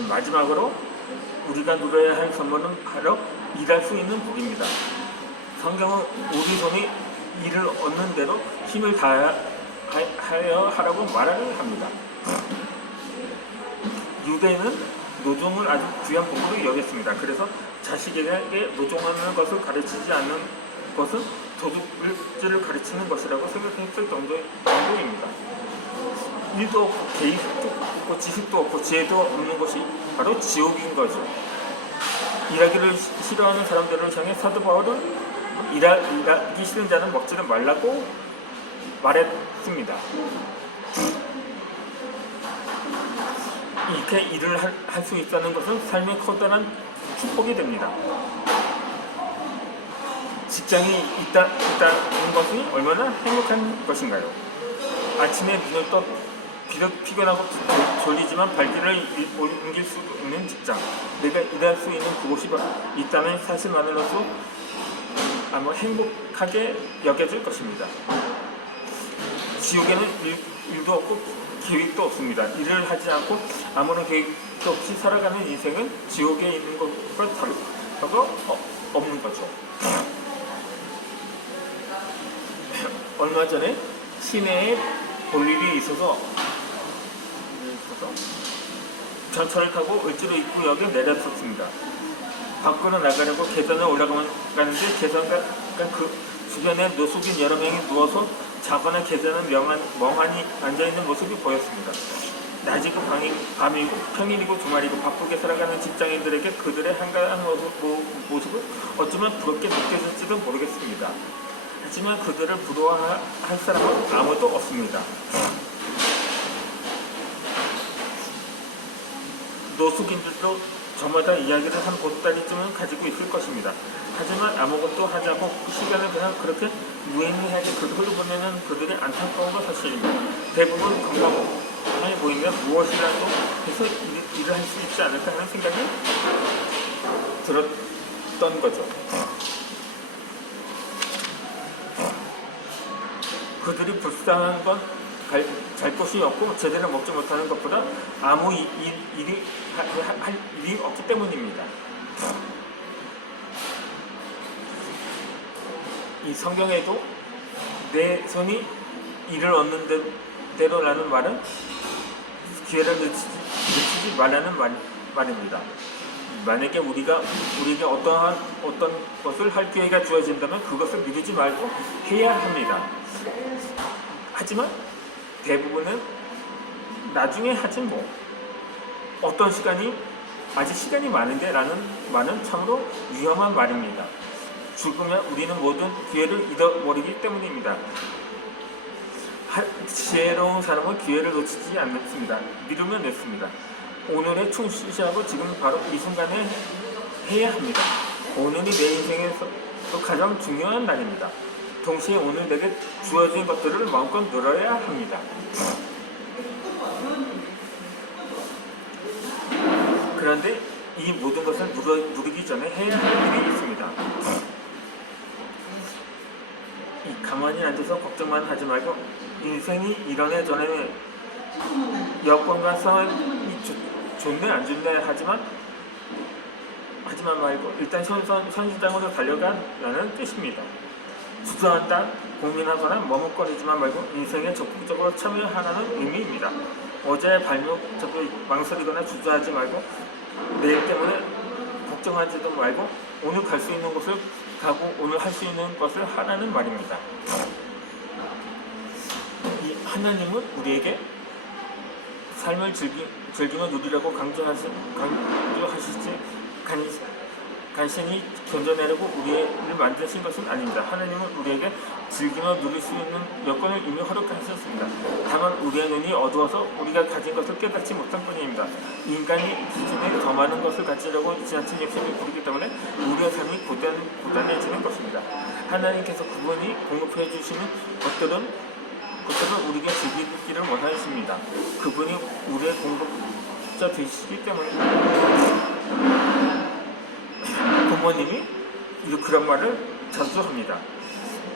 마지막으로 우리가 누려야 할 선물은 바로 일할 수 있는 복입니다. 성경은 우리 손이 일을 얻는 대로 힘을 다하여 하라고 말을 합니다. 유대인은 노종을 아주 귀한 복으로 여겼습니다. 그래서 자식에게 노종하는 것을 가르치지 않는 것은 도둑질을 가르치는 것이라고 생각했을 정도입니다. 일도 없고 계획도 없고 지식도 없고 지혜도 없는 것이 바로 지옥인 거죠. 일하기를 싫어하는 사람들을 향해 사도 바울은 일하기 싫은 자는 먹지를 말라고 말했습니다. 이렇게 일을 할 수 있다는 것은 삶의 커다란 축복이 됩니다. 직장이 있다는 것이 얼마나 행복한 것인가요? 아침에 눈을 떠 비록 피곤하고 졸리지만 발길을 옮길 수 있는 직장, 내가 일할 수 있는 그곳이 있다는 사실만으로도 아마 행복하게 여겨질 것입니다. 지옥에는 일도 없고 계획도 없습니다. 일을 하지 않고 아무런 계획도 없이 살아가는 인생은 지옥에 있는 것과 다르고 없는 거죠. 얼마 전에 시내에 볼 일이 있어서 전철을 타고 을지로 입구역에 내렸었습니다. 밖으로 나가려고 계단을 올라가는데 계단과 그 주변에 노숙인 여러 명이 누워서 자거나 계단은 멍하니 앉아있는 모습이 보였습니다. 낮이고 밤이고 평일이고 주말이고 바쁘게 살아가는 직장인들에게 그들의 한가한 모습은 어쩌면 부럽게 느껴질지도 모르겠습니다. 하지만 그들을 부러워할 사람은 아무도 없습니다. 노숙인들도 저마다 이야기를 한 보따리쯤은 가지고 있을 것입니다. 하지만 아무것도 하지 않고 시간을 그냥 그렇게 무의미하게 흘러보내는 그들이 안타까운 건 사실입니다. 대부분 건강해 보이면 무엇이라도 해서 일을 할 수 있지 않을까 하는 생각이 들었던 거죠. 그들이 불쌍한 건 잘 곳이 없고 제대로 먹지 못하는 것보다 아무 할 일이 없기 때문입니다. 이 성경에도 내 손이 일을 얻는 대로라는 말은 기회를 놓치지 말라는 말입니다. 만약에 우리에게 어떤 것을 할 기회가 주어진다면 그것을 미루지 말고 해야 합니다. 하지만 대부분은 나중에 하지 어떤 시간이 아직 시간이 많은데 라는 말은 참으로 위험한 말입니다. 죽으면 우리는 모든 기회를 잃어버리기 때문입니다. 지혜로운 사람은 기회를 놓치지 않습니다. 미루면 냈습니다. 오늘에 충실하고 지금 바로 이 순간에 해야 합니다. 오늘이 내 인생에서 가장 중요한 날입니다. 동시에 오늘 내게 주어진 것들을 마음껏 누려야 합니다. 그런데 이 모든 것을 누리기 전에 해야 할 일이 있습니다. 가만히 앉아서 걱정만 하지 말고 인생이 이러네 저러네 여건과 상황이 좋네 안 좋네 하지만 말고 일단 선시장으로 달려가라는 뜻입니다. 주저한다, 고민하거나 머뭇거리지만 말고 인생에 적극적으로 참여하라는 의미입니다. 어제의 발목 잡고 망설이거나 주저하지 말고 내일 때문에 걱정하지도 말고 오늘 갈 수 있는 곳을 가고 오늘 할 수 있는 것을 하라는 말입니다. 이 하나님은 우리에게 삶을 즐기며 누리라고 강조하시지 간신히 견뎌내려고 우리를 만드신 것은 아닙니다. 하나님은 우리에게 즐기며 누릴 수 있는 여건을 이미 허락하셨습니다. 다만 우리의 눈이 어두워서 우리가 가진 것을 깨닫지 못한 뿐입니다. 인간이 기준에 더 많은 것을 가지려고 지나친 욕심이 부르기 때문에 우리의 삶이 고단해지는 것입니다. 하나님께서 그분이 공급해 주시는 것들은 우리에게 즐기기를 원하십니다. 그분이 우리의 공급자 되시기 때문입니다. 부모님이 그런 말을 자주 합니다.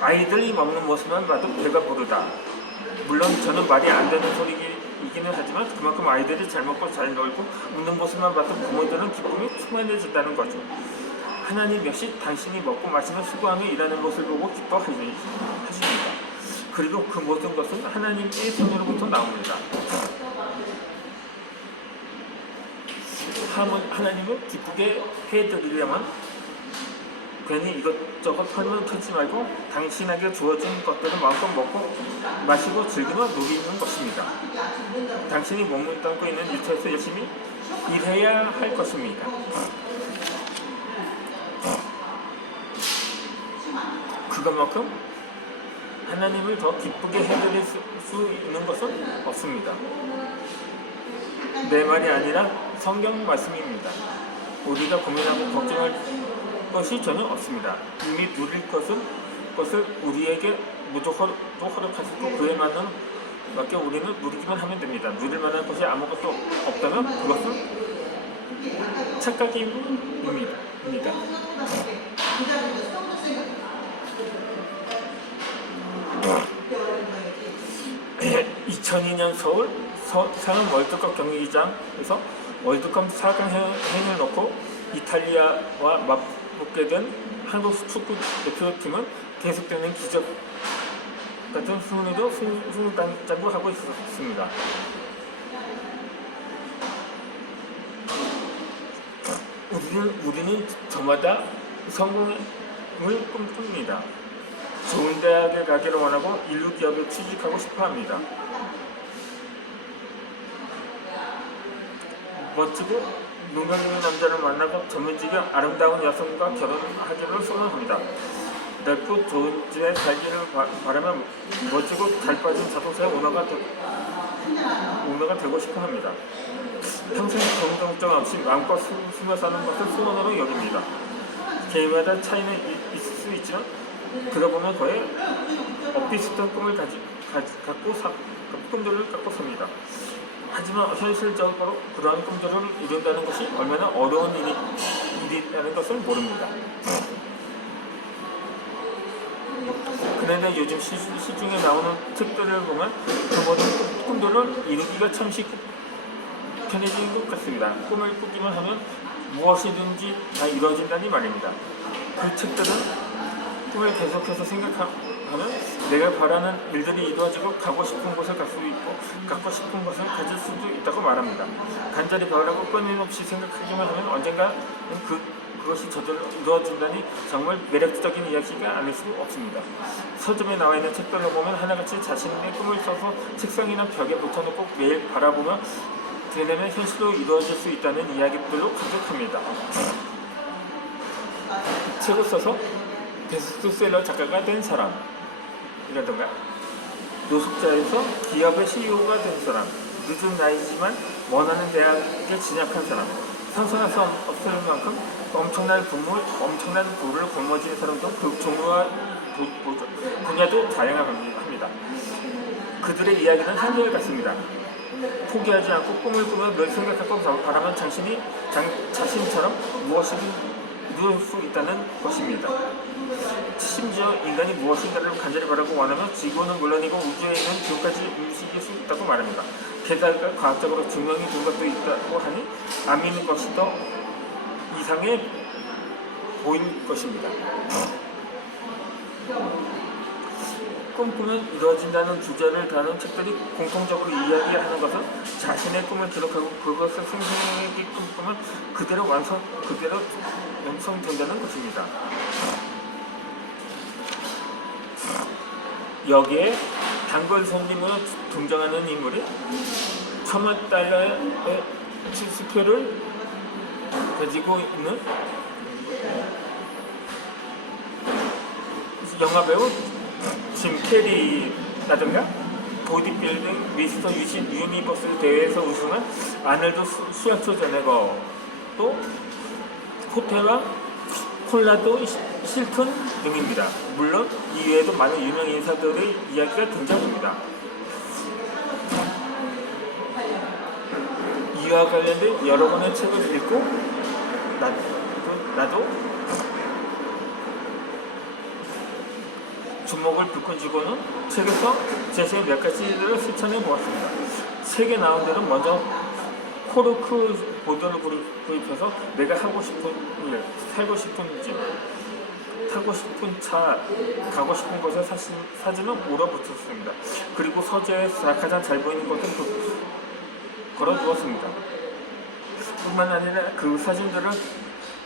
아이들이 먹는 모습만 봐도 배가 부르다. 물론 저는 말이 안 되는 소리이긴 이기는 하지만 그만큼 아이들이 잘 먹고 잘 놀고 웃는 모습만 봐도 부모들은 기쁨이 충만해진다는 거죠. 하나님 역시 당신이 먹고 마시며 수고하며 일하는 것을 보고 기뻐하십니다. 그리고 그 모든 것은 하나님의 손으로부터 나옵니다. 하나님을 기쁘게 해드리려면 괜히 이것저것 헐면 찾지 말고 당신에게 주어진 것들을 마음껏 먹고 마시고 즐기며 누리는 것입니다. 당신이 몸을 담고 있는 일터에서 열심히 일해야 할 것입니다. 그것만큼 하나님을 더 기쁘게 해드릴 수 있는 것은 없습니다. 내 말이 아니라 성경 말씀입니다. 우리가 고민하고 걱정할 것이 전혀 없습니다. 이미 누릴 것을 우리에게 무조건 허락하시고 그에 맞게 우리는 누리기만 하면 됩니다. 누릴 만한 것이 아무것도 없다면 그것은 착각입니다. 2002년 서울 상암 월드컵 경기장에서 월드컵 4강 행을 놓고 이탈리아와 맞붙게 된 한국 축구 대표팀은 계속되는 기적 같은 승리로 승승장구하고 있었습니다. 우리는 저마다 성공을 꿈꿉니다. 좋은 대학에 가기를 원하고 인류 기업에 취직하고 싶어합니다. 멋지고 눈감 있는 남자를 만나고 전문직의 아름다운 여성과 결혼하기를 소원합니다. 넓고 좋은 집에 살기를 바라며 멋지고 잘 빠진 자동차의 오너가 되고 싶어합니다. 평생 정정증 없이 마음껏 숨어 사는 것을 소원으로 여깁니다. 개인마다 차이는 있을 수 있지만 그러고 보면 거의 비슷한 꿈을 꿈들을 갖고 삽니다. 하지만 현실적으로 그러한 꿈들을 이룬다는 것이 얼마나 어려운 일이라는 것을 모릅니다. 그런데 요즘 시중에 나오는 책들을 보면 그 모든 꿈들을 이루기가 참 쉽고 편해진 것 같습니다. 꿈을 꾸기만 하면 무엇이든지 다 이루어진다니 말입니다. 그 책들은 꿈을 계속해서 생각하면 내가 바라는 일들이 이루어지고 가고 싶은 곳을 갈 수 있고 갖고 싶은 것을 가질 수도 있다고 말합니다. 간절히 바라고 끊임없이 생각하기만 하면 언젠가 그것이 저절로 이루어진다니 정말 매력적인 이야기가 아닐 수 없습니다. 서점에 나와 있는 책들을 보면 하나같이 자신의 꿈을 써서 책상이나 벽에 붙여놓고 매일 바라보며 되려면 현실로 이루어질 수 있다는 이야기들로 가득합니다. 책을 써서 베스트셀러 작가가 된 사람이라든가 노숙자에서 기업의 CEO가 된 사람, 늦은 나이지만 원하는 대학에 진학한 사람, 상상할 수 없을 만큼 엄청난 부를 거머쥐는 사람도 그 종류와 분야도 다양합니다. 그들의 이야기는 한결같습니다. 포기하지 않고 꿈을 꾸며 늘 생각하고 바라면 자신처럼 무엇이든 이룰 수 있다는 것입니다. 심지어 인간이 무엇인가를 간절히 바라고 원하면 지구는 물론이고 우주에 있는 지구까지 움직일 수 있다고 말합니다. 게다가 과학적으로 증명이 된 것도 있다고 하니 안 믿는 것이 더 이상해 보일 것입니다. 꿈꾸면 이루어진다는 주제를 다룬 책들이 공통적으로 이야기하는 것은 자신의 꿈을 기록하고 그것을 생생하게 꿈꾸면 그대로 완성된다는 것입니다. 여기에 단골 손님으로 등장하는 인물이 $10,000의 수표를 가지고 있는 영화배우 짐 캐리라든가 보디빌딩 미스터 유니버스 대회에서 우승한 아놀드 슈왈츠제네거, 또 호텔과 콜라도 실튼 등입니다. 물론 이외에도 많은 유명 인사들의 이야기가 등장합니다. 이와 관련된 여러 권의 책을 읽고 나도 주목을 불끈 쥐고는 책에서 제시의 몇 가지를 실천해 보았습니다. 책에 나온 대로 먼저 코르크 보드를 구입해서 내가 하고 싶은 일, 살고 싶은 집, 타고 싶은 차, 가고 싶은 곳에 사진을 몰아붙였습니다. 그리고 서재에 가장 잘 보이는 곳에 걸어두었습니다. 뿐만 아니라 그 사진들을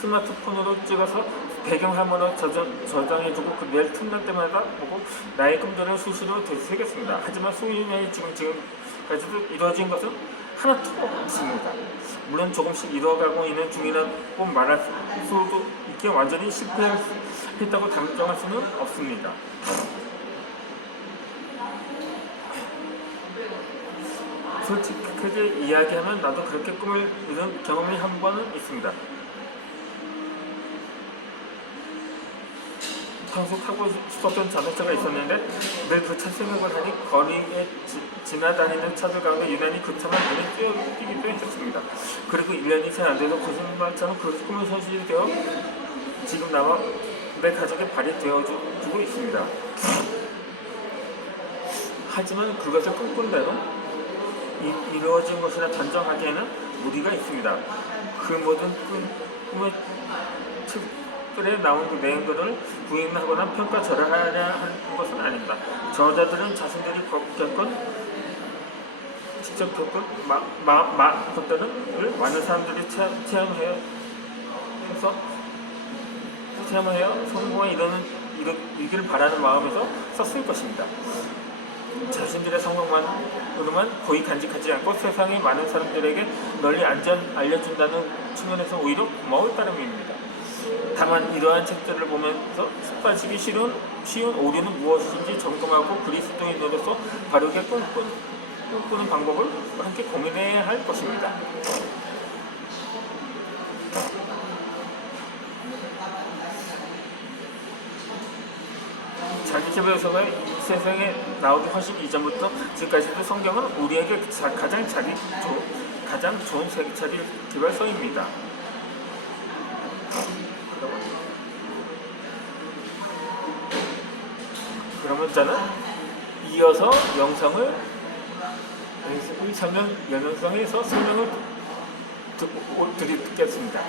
스마트폰으로 찍어서 배경화면으로 저장해주고 그 매일 틈날 때마다 보고 나의 꿈들을 수시로 되새겼습니다. 하지만 수년이 지금까지도 이루어진 것은 하나도 없습니다. 물론 조금씩 이뤄가고 있는 중이라고 말할 수도 있게 완전히 실패했다고 단정할 수는 없습니다. 솔직하게 이야기하면 나도 그렇게 꿈을 이룬 경험이 한 번은 있습니다. 평소 타고 싶었던 자동차가 있었는데 늘 그 차 생각을 하니 거리에 지나다니는 차들 가운데 유난히 그 차만 눈에 띄기도 했습니다. 그리고 1년이 채 안 돼서 거짓말처럼 그 꿈은 현실이 되어 지금 나와 내 가족의 발이 되어주고 있습니다. 하지만 그것을 꿈꾼 대로 이루어진 것이라 단정하기에는 무리가 있습니다. 그 모든 꿈의 책들에 나온 그 내용들을 부인하거나 평가절하하려 하는 것은 아닙니다. 저자들은 자신들이 직접 겪은 것들을 많은 사람들이 체험하여 성공에 이르기를 바라는 마음에서 썼을 것입니다. 자신들의 성공만으로만 거의 간직하지 않고 세상의 많은 사람들에게 널리 알려준다는 측면에서 오히려 고마울 따름입니다. 다만 이러한 책들을 보면서 습관시기 쉬운 오류는 무엇인지 점검하고 그리스도인으로서 바르게 꿈꾸는 방법을 함께 고민해야 할 것입니다. 자기계발서가 이 세상에 나오기 훨씬 이전부터 지금까지도 성경은 우리에게 가장 좋은 자기계발서입니다. 그러면 저는 이어서 영상을 1장면 연영상에서 설명을 드리겠습니다.